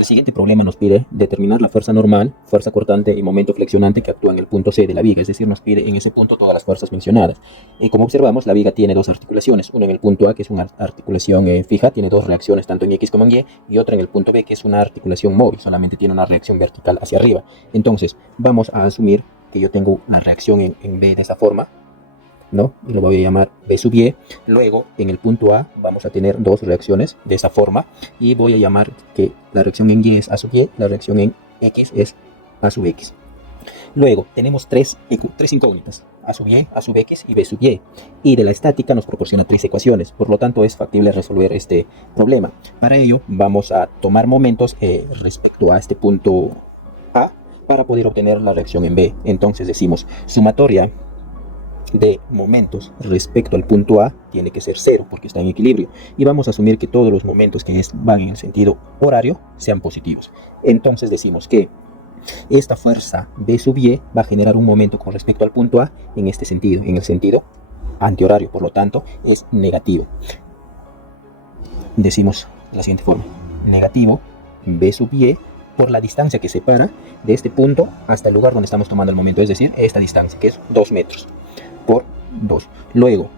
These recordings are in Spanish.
El siguiente problema nos pide determinar la fuerza normal, fuerza cortante y momento flexionante que actúa en el punto C de la viga, es decir, nos pide en ese punto todas las fuerzas mencionadas. Como observamos, la viga tiene dos articulaciones, una en el punto A, que es una articulación fija, tiene dos reacciones tanto en X como en Y otra en el punto B, que es una articulación móvil, solamente tiene una reacción vertical hacia arriba. Entonces, vamos a asumir que yo tengo la reacción en B de esa forma, ¿no? Y lo voy a llamar B sub Y. Luego, en el punto A vamos a tener dos reacciones de esa forma y voy a llamar que la reacción en Y es A sub Y, la reacción en X es A sub X. Luego, tenemos tres incógnitas, A sub Y, A sub X y B sub Y. Y de la estática nos proporciona tres ecuaciones, por lo tanto es factible resolver este problema. Para ello, vamos a tomar momentos respecto a este punto A para poder obtener la reacción en B. Entonces decimos, sumatoria de momentos respecto al punto A tiene que ser 0 porque está en equilibrio, y vamos a asumir que todos los momentos que van en el sentido horario sean positivos. Entonces decimos que esta fuerza B sub Y va a generar un momento con respecto al punto A en este sentido, en el sentido antihorario, por lo tanto es negativo. Decimos de la siguiente forma, negativo B sub Y por la distancia que separa de este punto hasta el lugar donde estamos tomando el momento, es decir, esta distancia que es 2 metros por 2. Luego,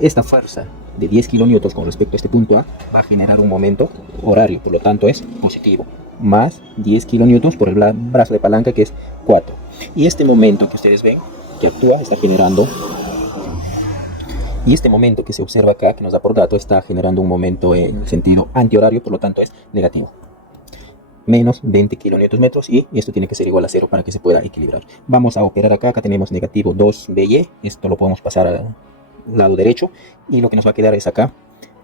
esta fuerza de 10 kilonewtons con respecto a este punto A va a generar un momento horario, por lo tanto es positivo, más 10 kilonewtons por el brazo de palanca que es 4. Y este momento que ustedes ven que actúa está generando, y este momento que se observa acá, que nos da por dato, está generando un momento en sentido antihorario, por lo tanto es negativo, menos 20 kilonewtons metros, y esto tiene que ser igual a 0 para que se pueda equilibrar. Vamos a operar acá tenemos negativo 2BY, esto lo podemos pasar al lado derecho, y lo que nos va a quedar es acá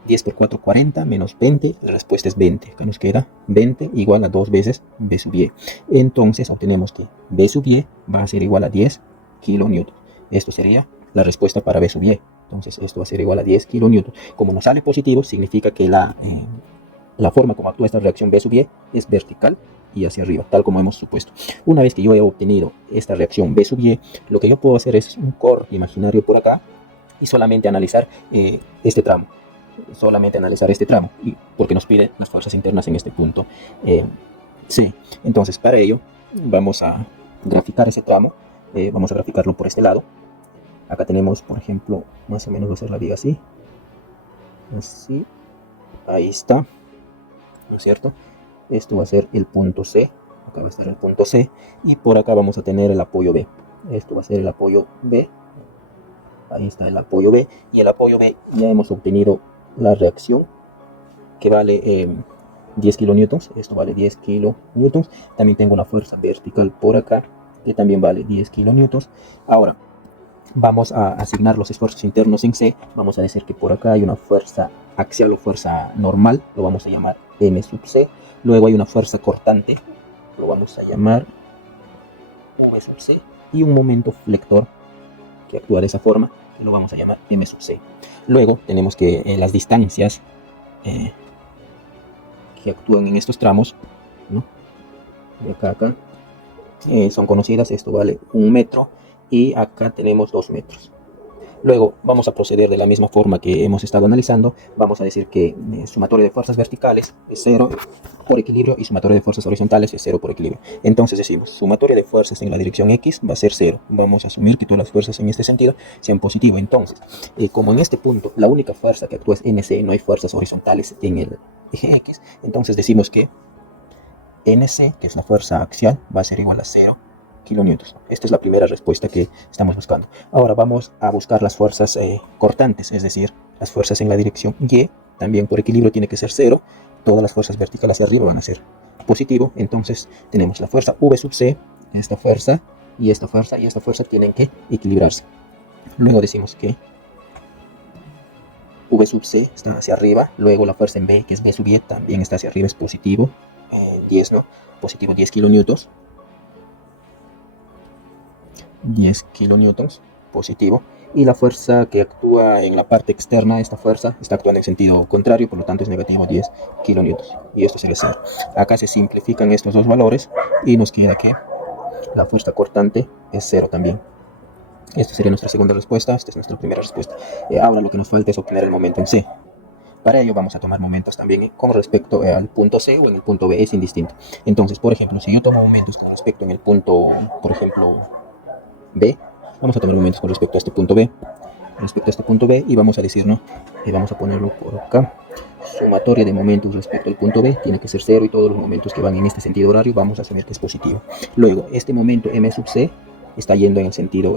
10 por 4, 40, menos 20, la respuesta es 20, acá nos queda 20 igual a 2 veces B sub Y. Entonces obtenemos que B sub Y va a ser igual a 10 kilonewtons, esto sería la respuesta para B sub Y. Entonces esto va a ser igual a 10 kilonewtons. Como nos sale positivo, significa que la forma como actúa esta reacción B sub Y es vertical y hacia arriba, tal como hemos supuesto. Una vez que yo he obtenido esta reacción B sub Y, lo que yo puedo hacer es un corte imaginario por acá y solamente analizar este tramo. Porque nos pide las fuerzas internas en este punto C. Entonces, para ello, vamos a graficar ese tramo. Vamos a graficarlo por este lado. Acá tenemos, por ejemplo, más o menos va a ser la viga así. Así. Ahí está. ¿No es cierto? Esto va a ser el punto C, acá va a estar el punto C, y por acá vamos a tener el apoyo B. Esto va a ser el apoyo B, ahí está el apoyo B, y el apoyo B ya hemos obtenido la reacción que vale 10 kilonewtons, esto vale 10 kilonewtons. También tengo una fuerza vertical por acá que también vale 10 kilonewtons. Ahora vamos a asignar los esfuerzos internos en C. Vamos a decir que por acá hay una fuerza axial o fuerza normal, lo vamos a llamar M sub C. Luego hay una fuerza cortante, lo vamos a llamar V sub C. Y un momento flector que actúa de esa forma, que lo vamos a llamar M sub C. Luego tenemos que las distancias que actúan en estos tramos, ¿no? De acá a acá, son conocidas. Esto vale 1 metro y acá tenemos 2 metros. Luego vamos a proceder de la misma forma que hemos estado analizando. Vamos a decir que sumatorio de fuerzas verticales es 0 por equilibrio y sumatorio de fuerzas horizontales es 0 por equilibrio. Entonces decimos, sumatorio de fuerzas en la dirección X va a ser 0. Vamos a asumir que todas las fuerzas en este sentido sean positivas. Entonces, como en este punto la única fuerza que actúa es NC, no hay fuerzas horizontales en el eje X, entonces decimos que NC, que es la fuerza axial, va a ser igual a 0 kilonewtons. Esta es la primera respuesta que estamos buscando. Ahora vamos a buscar las fuerzas cortantes, es decir, las fuerzas en la dirección Y, también por equilibrio tiene que ser 0. Todas las fuerzas verticales hacia arriba van a ser positivo. Entonces tenemos la fuerza V sub C, esta fuerza y esta fuerza tienen que equilibrarse. Luego decimos que V sub C está hacia arriba, luego la fuerza en B, que es B sub Y, también está hacia arriba, es positivo, 10, ¿no? Positivo 10 kilonewtons. 10 kilonewtons positivo, y la fuerza que actúa en la parte externa, esta fuerza está actuando en sentido contrario, por lo tanto es negativo 10 kilonewtons, y esto sería 0. Acá se simplifican estos dos valores y nos queda que la fuerza cortante es 0 también. Esta sería nuestra segunda respuesta, esta es nuestra primera respuesta. Ahora lo que nos falta es obtener el momento en C. Para ello vamos a tomar momentos también con respecto al punto C o en el punto B, es indistinto. Entonces, por ejemplo, si yo tomo momentos con respecto en el punto, por ejemplo, B, vamos a tomar momentos con respecto a este punto B, y vamos a decir, ¿no? Y vamos a ponerlo por acá. Sumatoria de momentos respecto al punto B tiene que ser 0 y todos los momentos que van en este sentido horario vamos a asumir que es positivo. Luego, este momento M sub C está yendo en el sentido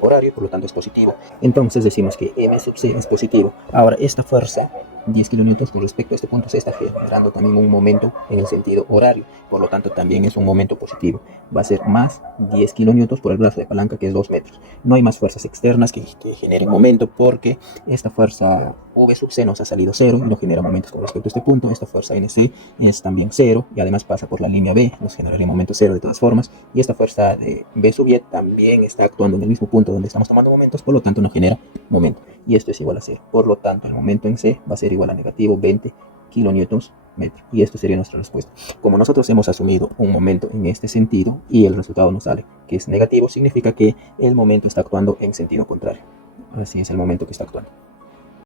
horario, por lo tanto es positivo. Entonces decimos que M sub C es positivo. Ahora, esta fuerza, 10 kilonewtons con respecto a este punto C, está generando también un momento en el sentido horario, por lo tanto también es un momento positivo. Va a ser más 10 kilonewtons por el brazo de palanca, que es 2 metros. No hay más fuerzas externas que generen momento, porque esta fuerza V sub C nos ha salido 0 y no genera momentos con respecto a este punto. Esta fuerza NC es también 0 y además pasa por la línea B, nos generaría momento 0 de todas formas. Y esta fuerza de B sub Y también está actuando en el mismo punto donde estamos tomando momentos, por lo tanto no genera momento. Y esto es igual a 0. Por lo tanto, el momento en C va a ser igual a negativo 20 kilonewtons metro. Y esto sería nuestra respuesta. Como nosotros hemos asumido un momento en este sentido y el resultado nos sale que es negativo, significa que el momento está actuando en sentido contrario. Así es el momento que está actuando.